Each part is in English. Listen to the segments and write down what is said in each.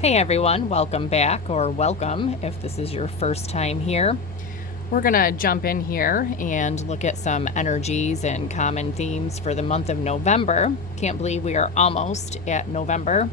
Hey everyone, welcome back, or welcome if this is your first time here. We're going to jump in here and look at some energies and common themes for the month of November. Can't believe we are almost at November.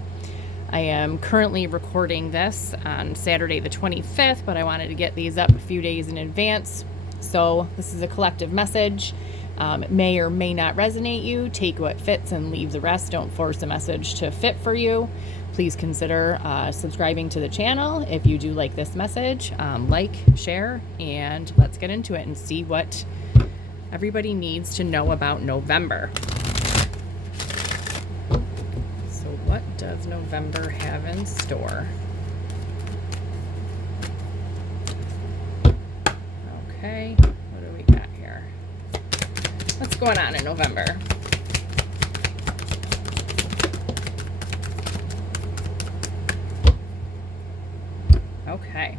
I am currently recording this on Saturday the 25th, but I wanted to get these up a few days in advance. So this is a collective message. It may or may not resonate you. Take what fits and leave the rest. Don't force a message to fit for you. Please consider subscribing to the channel if you do like this message. Like, share, and let's get into it and see what everybody needs to know about November. So what does November have in store? Okay, what do we got here? What's going on in November? Okay.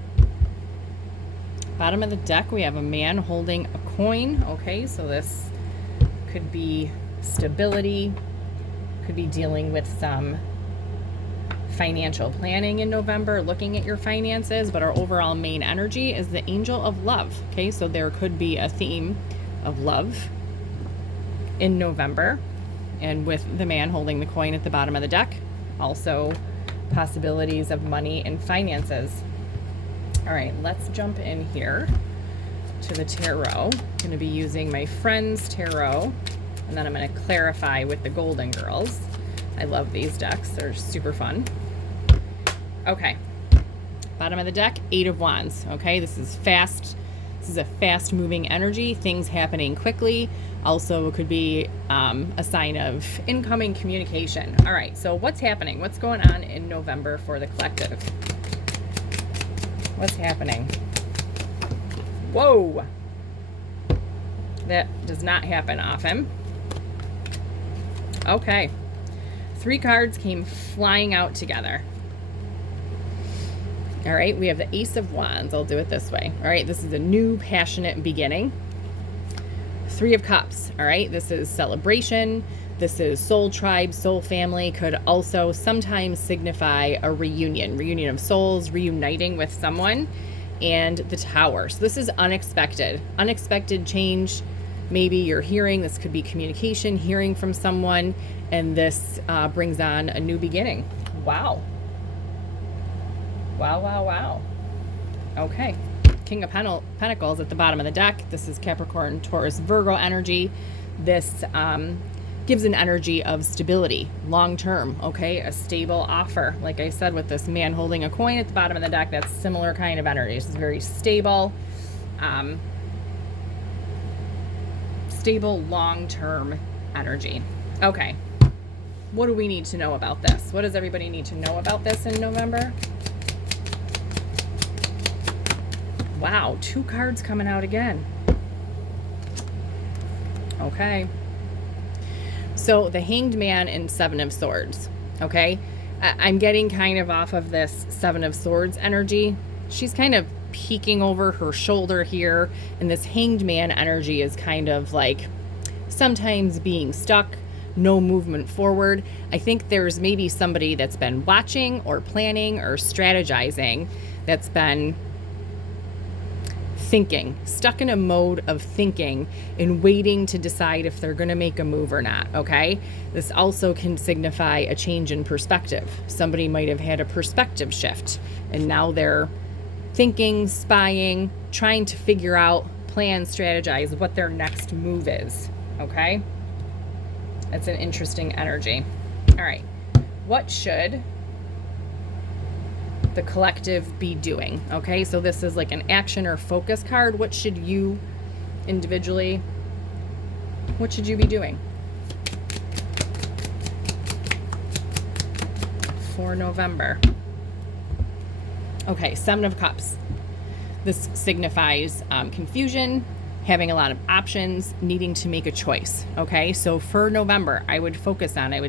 Bottom of the deck, we have a man holding a coin. Okay, so this could be stability, could be dealing with some financial planning in November, looking at your finances, but our overall main energy is the angel of love. Okay, so there could be a theme of love in November, and with the man holding the coin at the bottom of the deck, also possibilities of money and finances. All right, let's jump in here to the tarot. I'm going to be using my friend's tarot, and then I'm going to clarify with the Golden Girls. I love these decks. They're super fun. Okay, bottom of the deck, Eight of Wands. Okay, this is fast. This is a fast-moving energy, things happening quickly. Also, it could be a sign of incoming communication. All right, so what's happening? What's going on in November for the collective? What's happening? Whoa! That does not happen often. Okay. 3 cards came flying out together. All right, we have the Ace of Wands. I'll do it this way. All right, this is a new passionate beginning. 3 of Cups. All right, this is celebration. This is soul tribe, soul family. Could also sometimes signify a reunion of souls, reuniting with someone. And the Tower. So this is unexpected change. Maybe you're hearing, this could be communication, hearing from someone, and this brings on a new beginning. Wow. Wow. Okay. King of Pentacles at the bottom of the deck. This is Capricorn, Taurus, Virgo energy. This gives an energy of stability, long term, okay? A stable offer. Like I said, with this man holding a coin at the bottom of the deck, that's similar kind of energy. This is very stable, stable, long-term energy. Okay. What do we need to know about this? What does everybody need to know about this in November? Wow, 2 cards coming out again. Okay. So the Hanged Man and 7 of Swords, okay? I'm getting kind of off of this 7 of Swords energy. She's kind of peeking over her shoulder here, and this Hanged Man energy is kind of like sometimes being stuck, no movement forward. I think there's maybe somebody that's been watching or planning or strategizing that's been thinking, stuck in a mode of thinking and waiting to decide if they're going to make a move or not, okay? This also can signify a change in perspective. Somebody might have had a perspective shift, and now they're thinking, spying, trying to figure out, plan, strategize what their next move is, okay? That's an interesting energy. All right, what should the collective be doing? Okay, so this is like an action or focus card. What should you individually, what should you be doing for November? Okay, 7 of Cups. This signifies confusion, having a lot of options, needing to make a choice. Okay, so for November, I would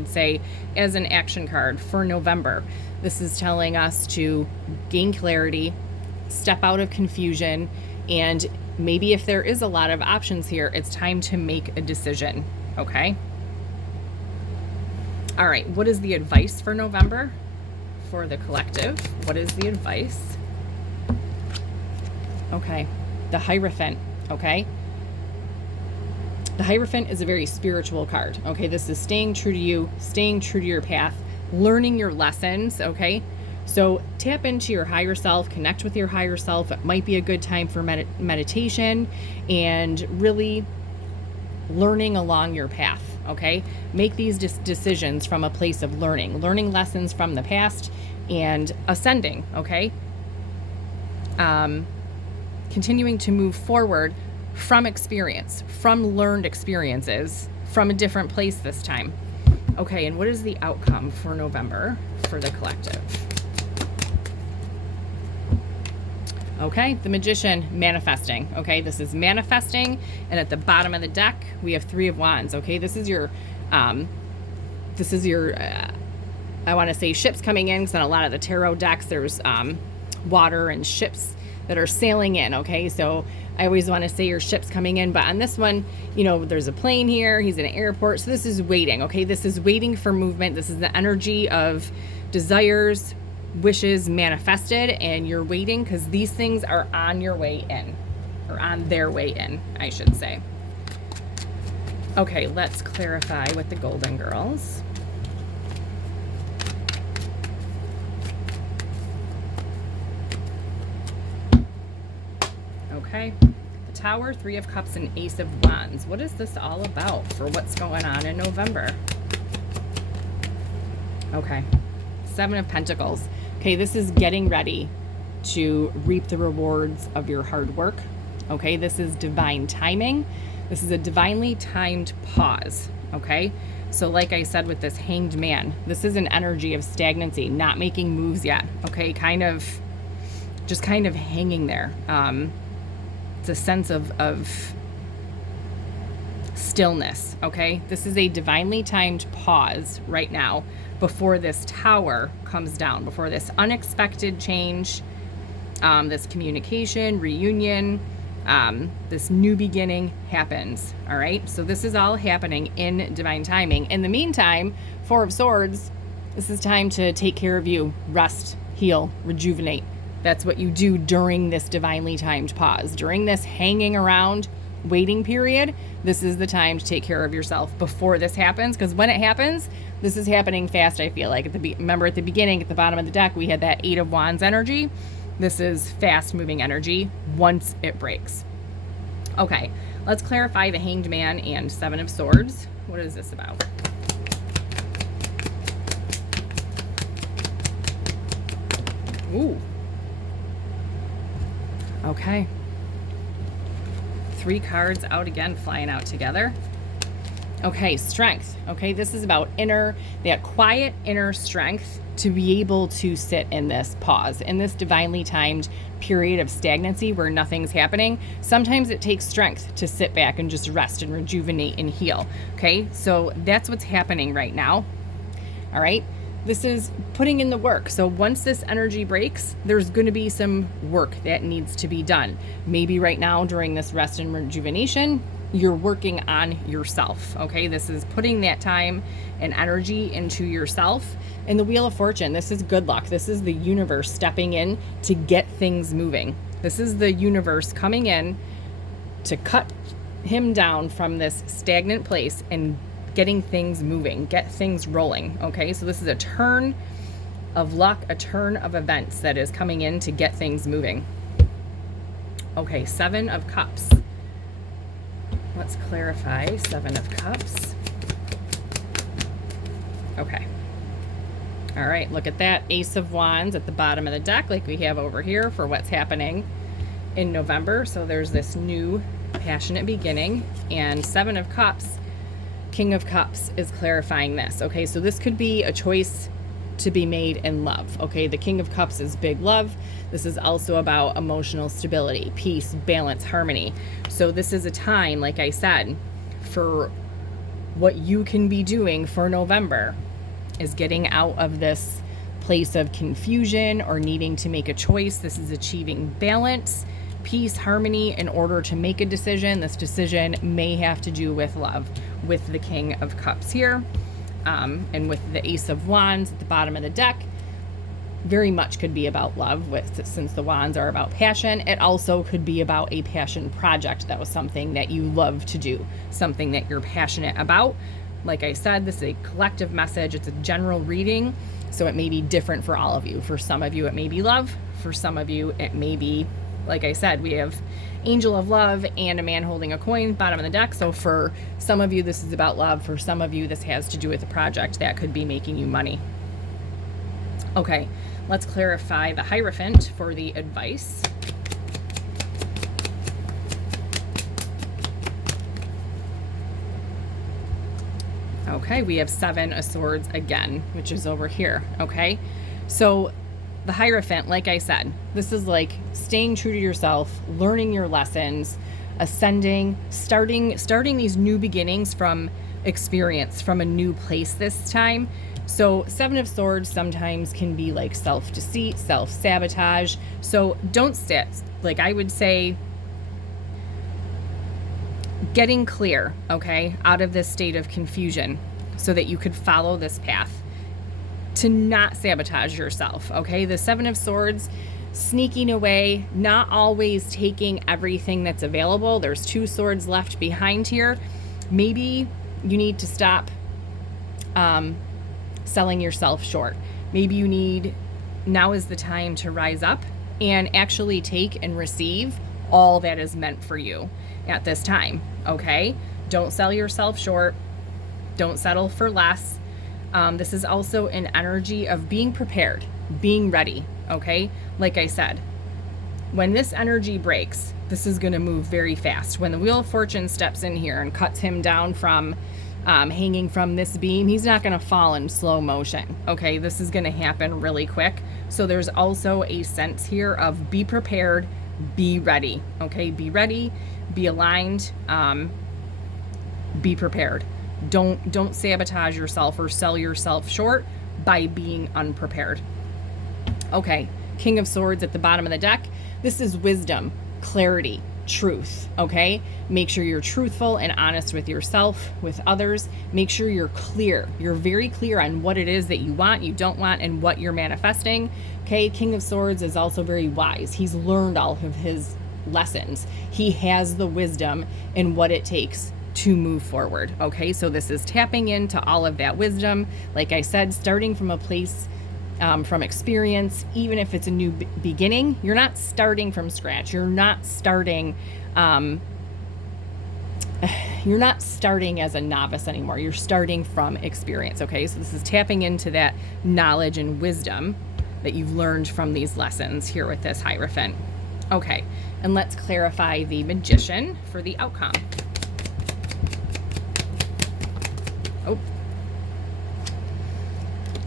say as an action card for November, this is telling us to gain clarity, step out of confusion, and maybe if there is a lot of options here, it's time to make a decision. Okay. All right, what is the advice for November for the collective. What is the advice? Okay, the Hierophant, okay? The Hierophant is a very spiritual card, okay? This is staying true to you, staying true to your path, learning your lessons, okay? So tap into your higher self, connect with your higher self. It might be a good time for meditation and really learning along your path, okay? Make these decisions from a place of learning lessons from the past and ascending, okay? Continuing to move forward from experience, from learned experiences, from a different place this time. Okay, and what is the outcome for November for the collective? Okay, the Magician, manifesting. Okay, this is manifesting, and at the bottom of the deck we have 3 of Wands. Okay, this is your I want to say ships coming in, because on a lot of the tarot decks there's water and ships that are sailing in. Okay, so I always want to say your ship's coming in, but on this one, you know, there's a plane here, he's in an airport, so this is waiting. Okay, this is waiting for movement. This is the energy of desires, wishes manifested, and you're waiting because these things are on your way in, or on their way in, I should say. Okay, let's clarify with the Golden Girls. Okay, the Tower, 3 of Cups, and Ace of Wands. What is this all about for what's going on in November? Okay, 7 of Pentacles. Okay, this is getting ready to reap the rewards of your hard work. Okay, this is divine timing. This is a divinely timed pause. Okay, so like I said with this Hanged Man, this is an energy of stagnancy, not making moves yet. Okay, just kind of hanging there. It's a sense of stillness. Okay, this is a divinely timed pause right now before this Tower comes down, before this unexpected change, this communication, reunion, this new beginning happens. All right, so this is all happening in divine timing. In the meantime, 4 of Swords, this is time to take care of you, rest, heal, rejuvenate. That's what you do during this divinely timed pause. During this hanging around waiting period, this is the time to take care of yourself before this happens, because when it happens, this is happening fast. I feel like remember at the beginning, at the bottom of the deck, we had that 8 of Wands energy. This is fast moving energy once it breaks. Okay, let's clarify the Hanged Man and 7 of Swords. What is this about? Ooh. Okay. 3 cards out again, flying out together. Okay, strength. Okay, this is about that quiet inner strength to be able to sit in this pause, in this divinely timed period of stagnancy where nothing's happening. Sometimes it takes strength to sit back and just rest and rejuvenate and heal. Okay, so that's what's happening right now. All right, this is putting in the work. So once this energy breaks, there's going to be some work that needs to be done. Maybe right now during this rest and rejuvenation, you're working on yourself. Okay, this is putting that time and energy into yourself. And the Wheel of Fortune, this is good luck. This is the universe stepping in to get things moving. This is the universe coming in to cut him down from this stagnant place and getting things moving, get things rolling. Okay, so this is a turn of luck, a turn of events that is coming in to get things moving. Okay, 7 of Cups. Let's clarify 7 of Cups. Okay. All right, look at that. Ace of Wands at the bottom of the deck, like we have over here for what's happening in November. So there's this new passionate beginning. And 7 of Cups, King of Cups, is clarifying this. Okay, so this could be a choice to be made in love. Okay, the King of Cups is big love. This is also about emotional stability, peace, balance, harmony. So this is a time, like I said, for what you can be doing for November is getting out of this place of confusion or needing to make a choice. This is achieving balance, peace, harmony in order to make a decision. This decision may have to do with love, with the King of Cups here. And with the Ace of Wands at the bottom of the deck, very much could be about love, since the wands are about passion. It also could be about a passion project that was something that you love to do, something that you're passionate about. Like I said, this is a collective message. It's a general reading, so it may be different for all of you. For some of you, it may be love. For some of you, it may be, like I said, we have Angel of Love and a man holding a coin, bottom of the deck. So for some of you, this is about love. For some of you, this has to do with a project that could be making you money. Okay, let's clarify the Hierophant for the advice. Okay, we have Seven of Swords again, which is over here. Okay, so the Hierophant, like I said, this is like staying true to yourself, learning your lessons, ascending, starting these new beginnings from experience, from a new place this time. So Seven of Swords sometimes can be like self-deceit, self-sabotage. So don't sit, like I would say, getting clear, okay, out of this state of confusion so that you could follow this path to not sabotage yourself, okay? The Seven of Swords, sneaking away, not always taking everything that's available. There's two swords left behind here. Maybe you need to stop selling yourself short. Maybe now is the time to rise up and actually take and receive all that is meant for you at this time, okay? Don't sell yourself short. Don't settle for less. This is also an energy of being prepared, being ready, okay? Like I said, when this energy breaks, this is going to move very fast. When the Wheel of Fortune steps in here and cuts him down from hanging from this beam, he's not going to fall in slow motion, okay? This is going to happen really quick. So there's also a sense here of be prepared, be ready, okay? Be ready, be aligned, be prepared. Don't sabotage yourself or sell yourself short by being unprepared. Okay, King of Swords at the bottom of the deck. This is wisdom, clarity, truth, okay? Make sure you're truthful and honest with yourself, with others. Make sure you're clear. You're very clear on what it is that you want, you don't want, and what you're manifesting, okay? King of Swords is also very wise. He's learned all of his lessons. He has the wisdom in what it takes to move forward, okay? So this is tapping into all of that wisdom. Like I said, starting from a place from experience, even if it's a new beginning, you're not starting from scratch. You're not starting as a novice anymore. You're starting from experience, okay? So this is tapping into that knowledge and wisdom that you've learned from these lessons here with this Hierophant. Okay, and let's clarify the Magician for the outcome. Oh.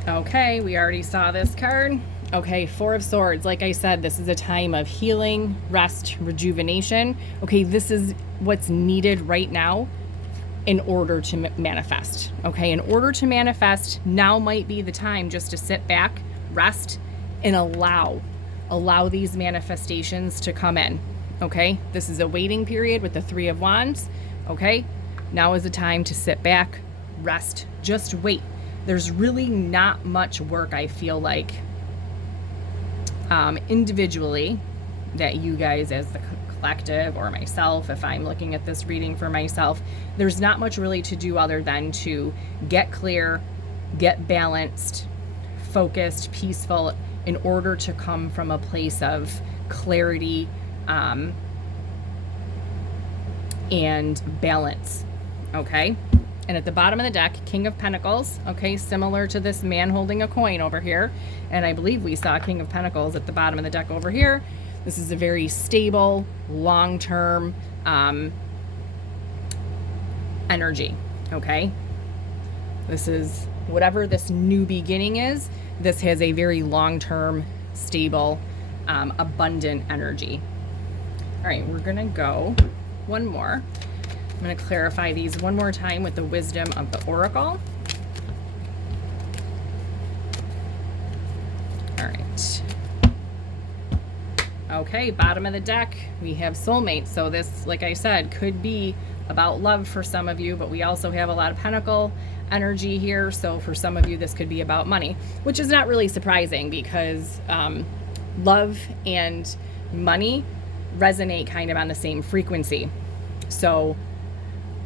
Okay, we already saw this card. Okay, Four of Swords. Like I said, this is a time of healing, rest, rejuvenation. Okay, this is what's needed right now in order to manifest. Okay, in order to manifest, now might be the time just to sit back, rest, and allow these manifestations to come in. Okay, this is a waiting period with the Three of Wands. Okay, now is the time to sit back, rest, just wait. There's really not much work, I feel like, individually, that you guys as the collective, or myself, if I'm looking at this reading for myself, there's not much really to do other than to get clear, get balanced, focused, peaceful, in order to come from a place of clarity and balance, okay? And at the bottom of the deck, King of Pentacles, okay, similar to this man holding a coin over here. And I believe we saw King of Pentacles at the bottom of the deck over here. This is a very stable, long-term energy, okay? This is, whatever this new beginning is, this has a very long-term, stable, abundant energy. All right, we're gonna go one more. I'm going to clarify these one more time with the wisdom of the Oracle. All right. Okay, bottom of the deck, we have soulmates. So this, like I said, could be about love for some of you, but we also have a lot of pentacle energy here. So for some of you, this could be about money, which is not really surprising because love and money resonate kind of on the same frequency. So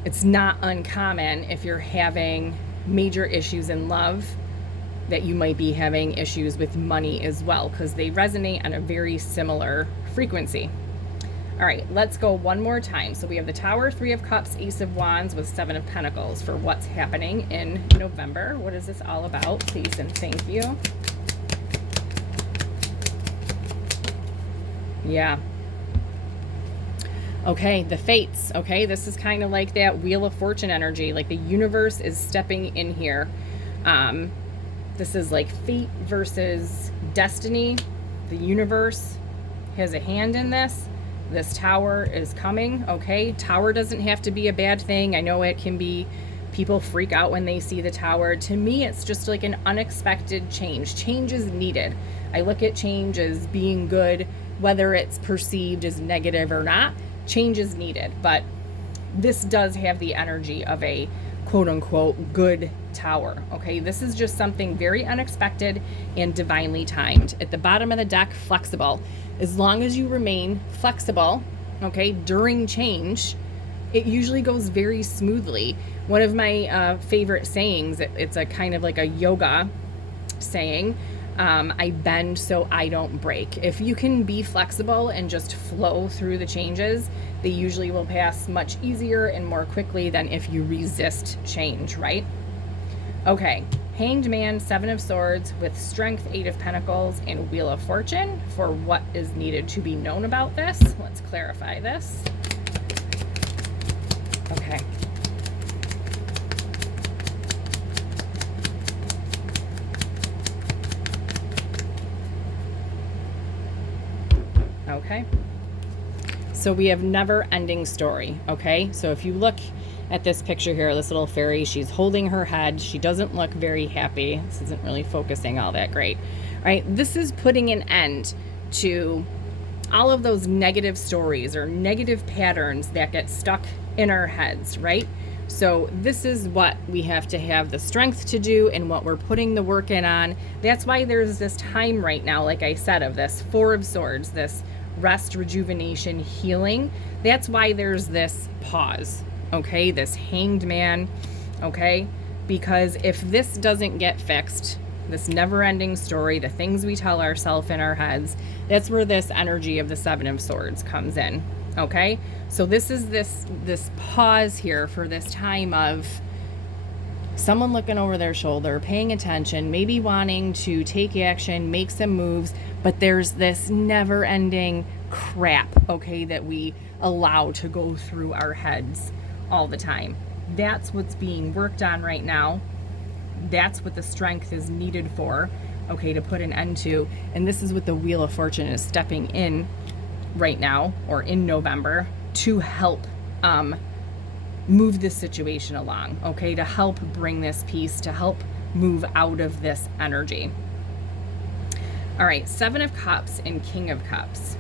it's not uncommon if you're having major issues in love that you might be having issues with money as well, because they resonate on a very similar frequency. All right, let's go one more time. So we have the Tower, Three of Cups, Ace of Wands with Seven of Pentacles for what's happening in November. What is this all about? Please and thank you. Yeah. Okay, the fates. Okay, this is kind of like that Wheel of Fortune energy. Like the universe is stepping in here. This is like fate versus destiny. The universe has a hand in this. This tower is coming, okay? Tower doesn't have to be a bad thing. I know it can be, people freak out when they see the tower. To me, it's just like an unexpected change. Change is needed. I look at change as being good, whether it's perceived as negative or not. Change is needed, but this does have the energy of a quote-unquote good tower, okay? This is just something very unexpected and divinely timed. At the bottom of the deck, flexible. As long as you remain flexible, okay, during change, it usually goes very smoothly. One of my favorite sayings, it's a kind of like a yoga saying, I bend so I don't break. If you can be flexible and just flow through the changes, they usually will pass much easier and more quickly than if you resist change, right? Okay, Hanged Man, Seven of Swords with Strength, Eight of Pentacles, and Wheel of Fortune for what is needed to be known about this. Let's clarify this. Okay. Okay. So we have never-ending story, okay? So if you look at this picture here, this little fairy, she's holding her head. She doesn't look very happy. This isn't really focusing all that great, right? This is putting an end to all of those negative stories or negative patterns that get stuck in our heads, right? So this is what we have to have the strength to do and what we're putting the work in on. That's why there's this time right now, like I said, of this Four of Swords, this rest, rejuvenation, healing. That's why there's this pause, okay? This Hanged Man, okay? Because if this doesn't get fixed, this never-ending story, the things we tell ourselves in our heads, that's where this energy of the Seven of Swords comes in, okay? So this is this pause here for this time of someone looking over their shoulder, paying attention, maybe wanting to take action, make some moves, but there's this never-ending crap, okay, that we allow to go through our heads all the time. That's what's being worked on right now. That's what the strength is needed for, okay, to put an end to. And this is what the Wheel of Fortune is stepping in right now, or in November, to help move this situation along, okay, to help bring this peace, to help move out of this energy. All right, Seven of Cups and King of Cups.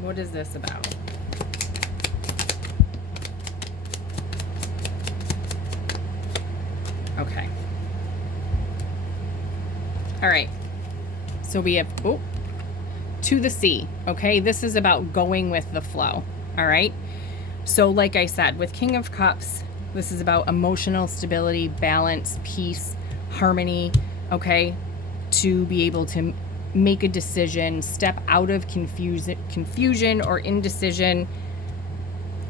What is this about? Okay. All right. So we have, to the sea, okay? This is about going with the flow, all right? So like I said, with King of Cups, this is about emotional stability, balance, peace, harmony, okay? To be able to make a decision, step out of confusion or indecision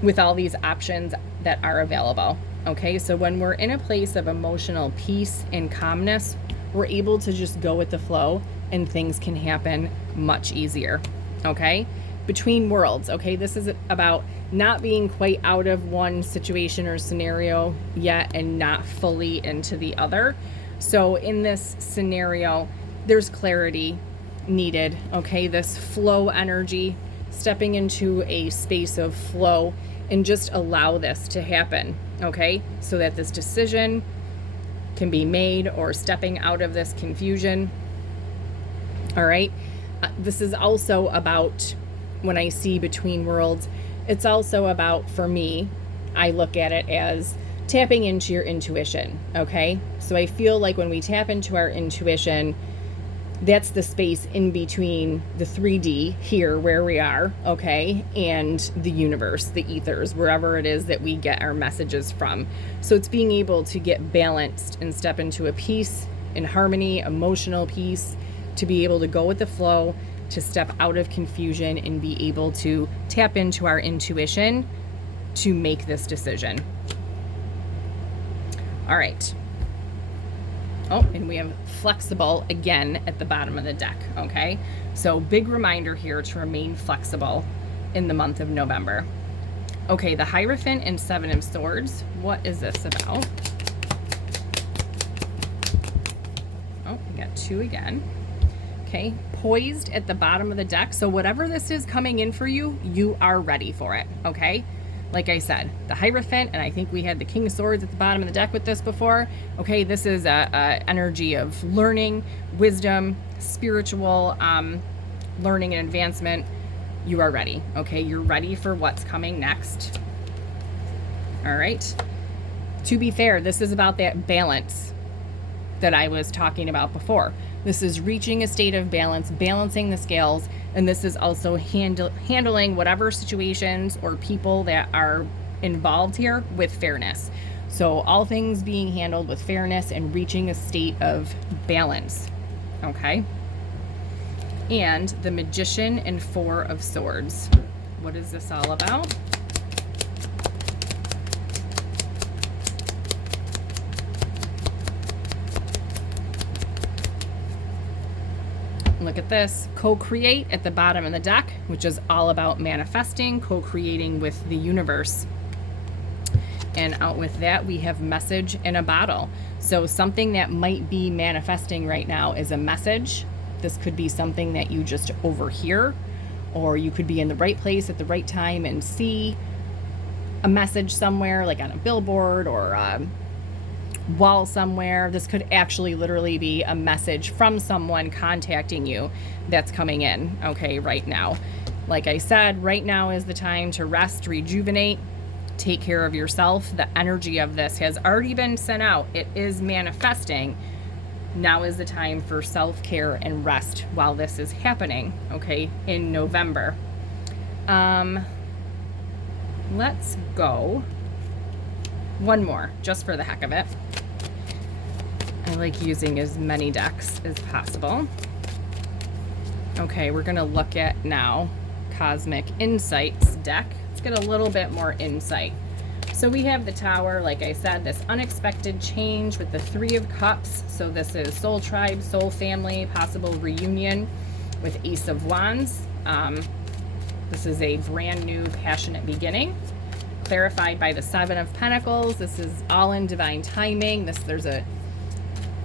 with all these options that are available, okay? So when we're in a place of emotional peace and calmness, we're able to just go with the flow and things can happen much easier, okay? Between worlds, okay? This is about not being quite out of one situation or scenario yet and not fully into the other. So in this scenario, there's clarity needed, okay? This flow energy, stepping into a space of flow and just allow this to happen, okay? So that this decision can be made, or stepping out of this confusion, all right? This is also about, when I see between worlds, it's also about, for me, I look at it as tapping into your intuition, okay? So I feel like when we tap into our intuition, that's the space in between the 3D here where we are, okay, and the universe, the ethers, wherever it is that we get our messages from. So it's being able to get balanced and step into a peace and harmony, emotional peace, to be able to go with the flow, to step out of confusion and be able to tap into our intuition to make this decision. All right. Oh, and we have flexible again at the bottom of the deck, okay? So big reminder here to remain flexible in the month of November. Okay, the Hierophant and Seven of Swords. What is this about? Oh, we got two again. Okay, poised at the bottom of the deck. So whatever this is coming in for you, you are ready for it, okay? Like I said, the Hierophant, and I think we had the King of Swords at the bottom of the deck with this before. Okay, this is a energy of learning, wisdom, spiritual learning and advancement. You are ready, okay? You're ready for what's coming next. All right. To be fair, this is about that balance that I was talking about before. This is reaching a state of balance, balancing the scales, and this is also handling whatever situations or people that are involved here with fairness. So all things being handled with fairness and reaching a state of balance, okay? And the Magician and Four of Swords. What is this all about? Look at this, co-create at the bottom of the deck, which is all about manifesting, co-creating with the universe. And out with that, we have message in a bottle. So something that might be manifesting right now is a message. This could be something that you just overhear, or you could be in the right place at the right time and see a message somewhere, like on a billboard or wall somewhere. This could actually literally be a message from someone contacting you that's coming in, okay, right now. Like I said, right now is the time to rest, rejuvenate, take care of yourself. The energy of this has already been sent out. It is manifesting. Now is the time for self-care and rest while this is happening, okay, in November. Let's go one more, just for the heck of it. I like using as many decks as possible. Okay, we're gonna look at now Cosmic Insights deck. Let's get a little bit more insight. So we have the Tower, like I said, this unexpected change with the Three of Cups. So this is soul tribe, soul family, possible reunion with Ace of Wands. This is a brand new passionate beginning. Clarified by the Seven of Pentacles. This is all in divine timing. There's a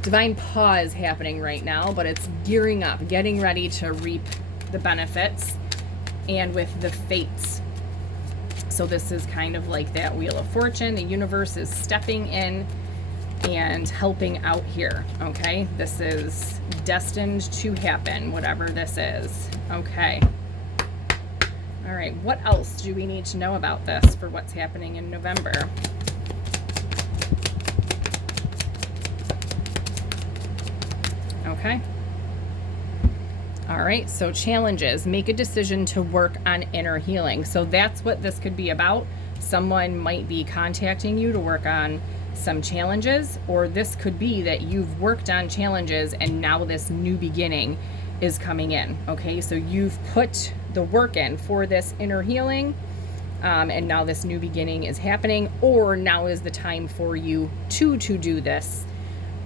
divine pause happening right now, but it's gearing up, getting ready to reap the benefits, and with the Fates. So this is kind of like that Wheel of Fortune. The universe is stepping in and helping out here, okay? This is destined to happen, whatever this is, okay? All right, what else do we need to know about this for what's happening in November? Okay. All right, so challenges. Make a decision to work on inner healing. So that's what this could be about. Someone might be contacting you to work on some challenges, or this could be that you've worked on challenges and now this new beginning is coming in, okay? So you've put the work in for this inner healing, and now this new beginning is happening, or now is the time for you to do this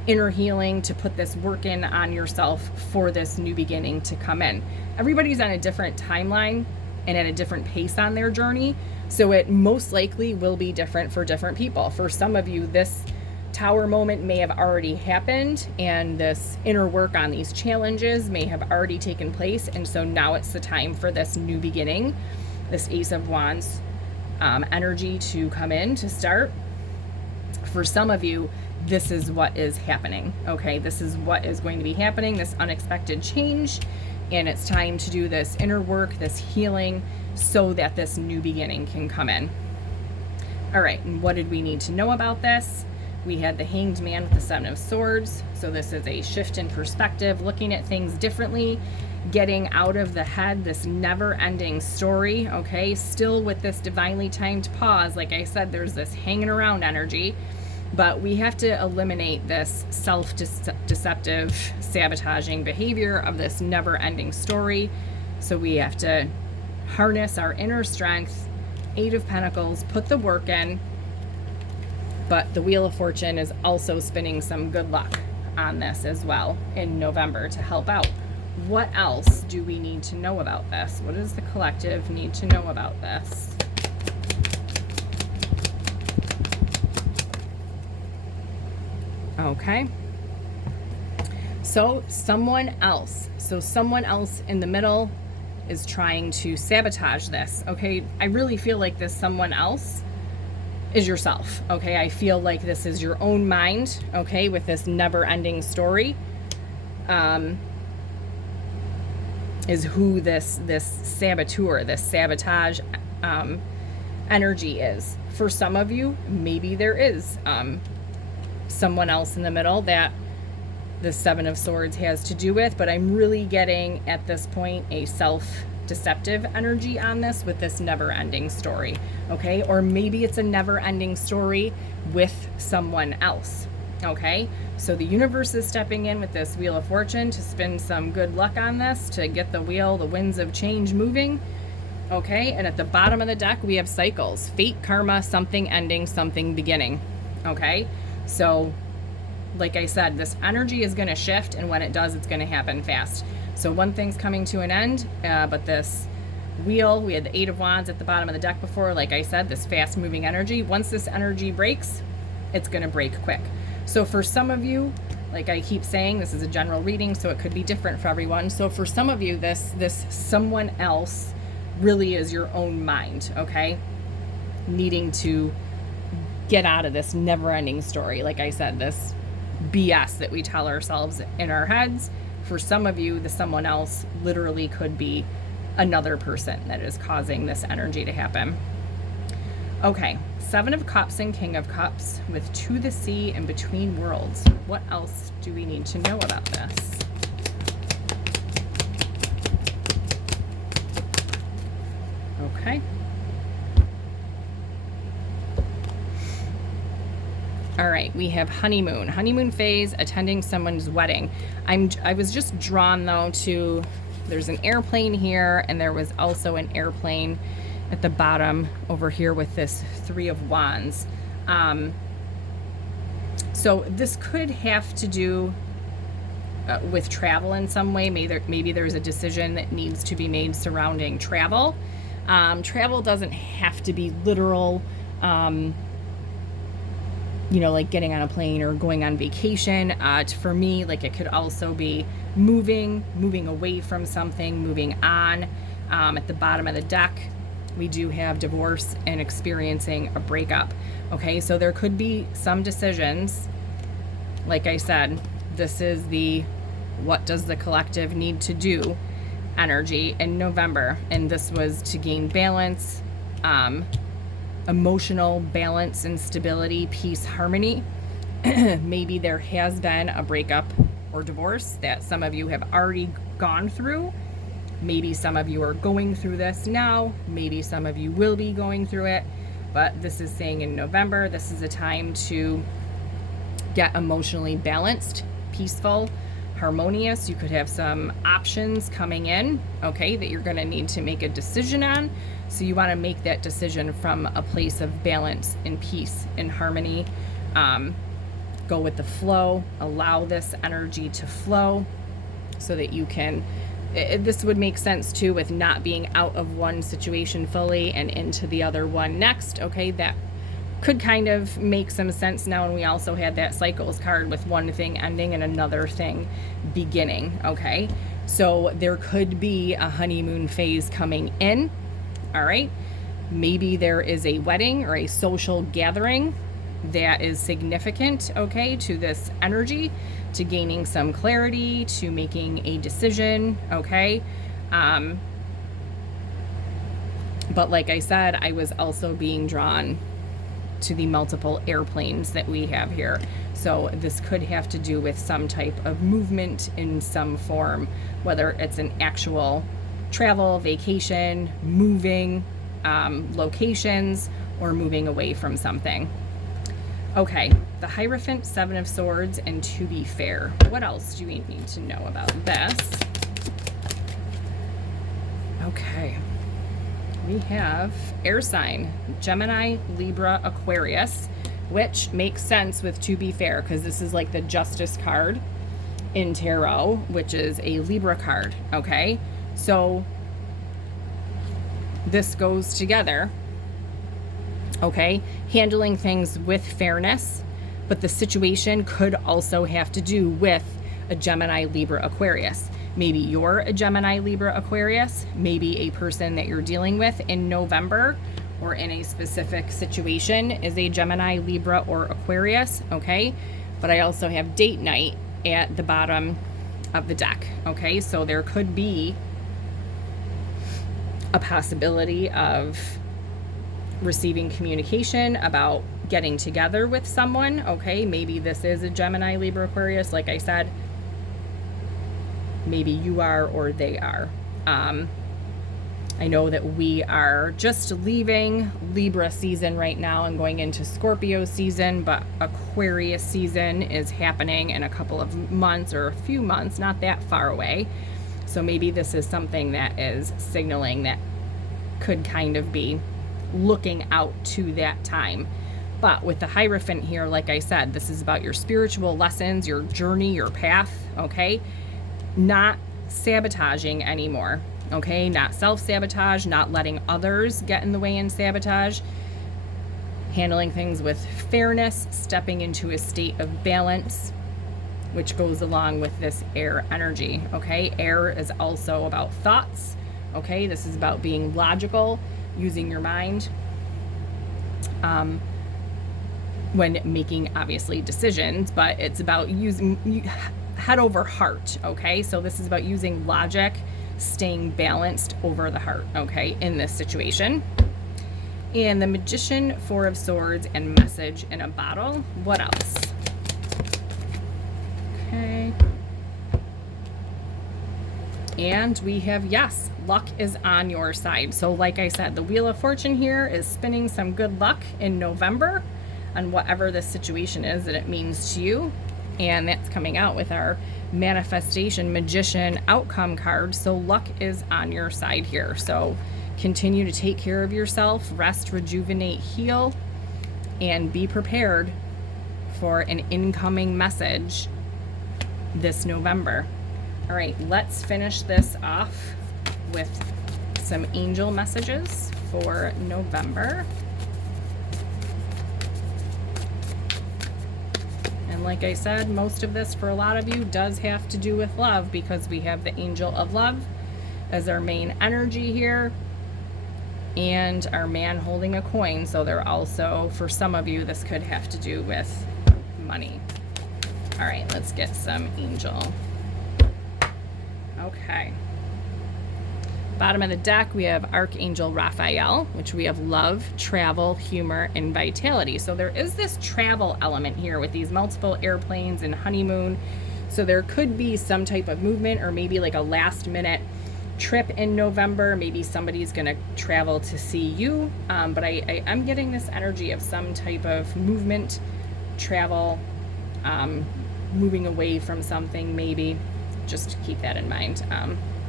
inner healing, to put this work in on yourself for this new beginning to come in. Everybody's on a different timeline and at a different pace on their journey, so it most likely will be different for different people. For some of you, this Tower moment may have already happened, and this inner work on these challenges may have already taken place, and so now it's the time for this new beginning, this Ace of Wands energy to come in, to start. For some of you, this is what is happening, okay? This is what is going to be happening, this unexpected change, and it's time to do this inner work, this healing, so that this new beginning can come in. All right, and what did we need to know about this? We had the Hanged Man with the Seven of Swords. So this is a shift in perspective, looking at things differently, getting out of the head, this never-ending story, okay? Still with this divinely timed pause, like I said, there's this hanging around energy, but we have to eliminate this self-deceptive, sabotaging behavior of this never-ending story. So we have to harness our inner strength, Eight of Pentacles, put the work in, but the Wheel of Fortune is also spinning some good luck on this as well in November to help out. What else do we need to know about this? What does the collective need to know about this? Okay. So someone else in the middle is trying to sabotage this. Okay. I really feel like this someone else is yourself. Okay. I feel like this is your own mind. Okay. With this never ending story, is who this saboteur, this sabotage, energy is. For some of you, maybe there is, someone else in the middle that the Seven of Swords has to do with, but I'm really getting at this point a self-deceptive energy on this with this never-ending story, okay? Or maybe it's a never-ending story with someone else, okay? So the universe is stepping in with this Wheel of Fortune to spin some good luck on this, to get the wheel, the winds of change moving, okay? And at the bottom of the deck, we have cycles, fate, karma, something ending, something beginning, okay? So, like I said, this energy is going to shift, and when it does, it's going to happen fast. So one thing's coming to an end, but this wheel, we had the Eight of Wands at the bottom of the deck before, like I said, this fast-moving energy. Once this energy breaks, it's going to break quick. So for some of you, like I keep saying, this is a general reading, so it could be different for everyone. So for some of you, this someone else really is your own mind, okay? Needing to get out of this never-ending story. Like I said, this BS that we tell ourselves in our heads. For some of you, the someone else literally could be another person that is causing this energy to happen. Okay, Seven of Cups and King of Cups with To the Sea and Between Worlds. What else do we need to know about this? Okay. All right, we have honeymoon phase, attending someone's wedding. I was just drawn though to, there's an airplane here, and there was also an airplane at the bottom over here with this Three of Wands. So this could have to do with travel in some way. Maybe there's a decision that needs to be made surrounding travel. Travel doesn't have to be literal, like getting on a plane or going on vacation. For me, like it could also be moving away from something, moving on. At the bottom of the deck, we do have divorce and experiencing a breakup. Okay, so there could be some decisions. Like I said, this is the what does the collective need to do energy in November. And this was to gain balance, emotional balance and stability, peace, harmony. Maybe there has been a breakup or divorce that some of you have already gone through. Maybe some of you are going through this now. Maybe some of you will be going through it. But this is saying in November, this is a time to get emotionally balanced, peaceful, harmonious. You could have some options coming in, okay, that you're going to need to make a decision on. So you want to make that decision from a place of balance and peace and harmony. Go with the flow. Allow this energy to flow so that you can, this would make sense too with not being out of one situation fully and into the other one next. Okay, that could kind of make some sense now. And we also had that cycles card with one thing ending and another thing beginning. Okay, so there could be a honeymoon phase coming in. All right, maybe there is a wedding or a social gathering that is significant, okay, to this energy, to gaining some clarity, to making a decision, okay. But like I said, I was also being drawn to the multiple airplanes that we have here. So this could have to do with some type of movement in some form, whether it's an actual travel, vacation, moving locations, or moving away from something. Okay, the Hierophant, Seven of Swords, and To Be Fair. What else do we need to know about this? Okay, we have air sign, Gemini, Libra, Aquarius, which makes sense with To Be Fair because this is like the Justice card in tarot, which is a Libra card, okay? So this goes together, okay? Handling things with fairness, but the situation could also have to do with a Gemini, Libra, Aquarius. Maybe you're a Gemini, Libra, Aquarius, maybe a person that you're dealing with in November or in a specific situation is a Gemini, Libra, or Aquarius, okay? But I also have date night at the bottom of the deck, okay? So there could be a possibility of receiving communication about getting together with someone, okay? Maybe this is a Gemini, Libra, Aquarius, like I said. Maybe you are or they are. I know that we are just leaving Libra season right now and going into Scorpio season, but Aquarius season is happening in a couple of months or a few months, not that far away. So maybe this is something that is signaling that could kind of be looking out to that time. But with the Hierophant here, like I said, this is about your spiritual lessons, your journey, your path, okay? Not sabotaging anymore, okay? Not self-sabotage, not letting others get in the way and sabotage. Handling things with fairness, stepping into a state of balance, which goes along with this air energy, okay? Air is also about thoughts, okay? This is about being logical, using your mind when making, obviously, decisions, but it's about using head over heart, okay? So this is about using logic, staying balanced over the heart, okay, in this situation. And the Magician, Four of Swords, and Message in a Bottle. What else? Okay. And we have, yes, luck is on your side. So like I said, the Wheel of Fortune here is spinning some good luck in November on whatever the situation is that it means to you. And that's coming out with our Manifestation Magician outcome card. So luck is on your side here. So continue to take care of yourself, rest, rejuvenate, heal, and be prepared for an incoming message this November. All right, let's finish this off with some angel messages for November. And like I said, most of this for a lot of you does have to do with love because we have the Angel of Love as our main energy here and our man holding a coin. So they're also, for some of you, this could have to do with money. All right, let's get some angel. Okay. Bottom of the deck, we have Archangel Raphael, which we have love, travel, humor, and vitality. So there is this travel element here with these multiple airplanes and honeymoon. So there could be some type of movement or maybe like a last minute trip in November. Maybe somebody's going to travel to see you. But I'm getting this energy of some type of movement, travel, moving away from something maybe. Just keep that in mind.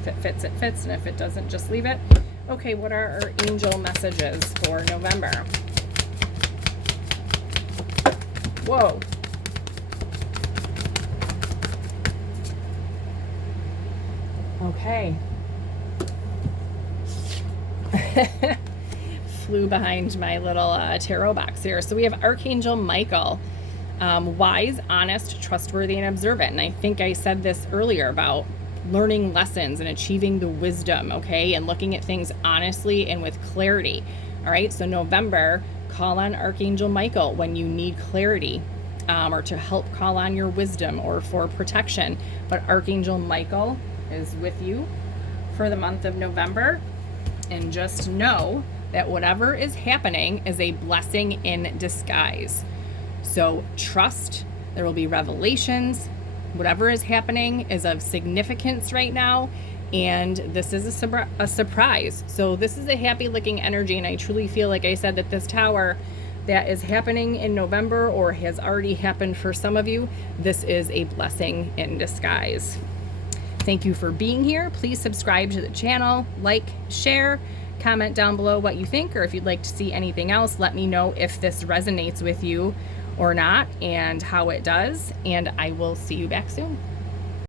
If it fits, it fits, and if it doesn't, just leave it. Okay, what are our angel messages for November? Whoa. Okay. Flew behind my little tarot box here. So we have Archangel Michael. Wise, honest, trustworthy, and observant. And I think I said this earlier about learning lessons and achieving the wisdom, okay, and looking at things honestly and with clarity. All right, so November, call on Archangel Michael when you need clarity or to help call on your wisdom or for protection. But Archangel Michael is with you for the month of November. And just know that whatever is happening is a blessing in disguise. So trust, there will be revelations. Whatever is happening is of significance right now, and this is a surprise. So this is a happy looking energy, and I truly feel, like I said, that this tower that is happening in November, or has already happened for some of you, this is a blessing in disguise. Thank you for being here. Please subscribe to the channel, like, share, comment down below what you think, or if you'd like to see anything else, let me know if this resonates with you or not and how it does, and I will see you back soon.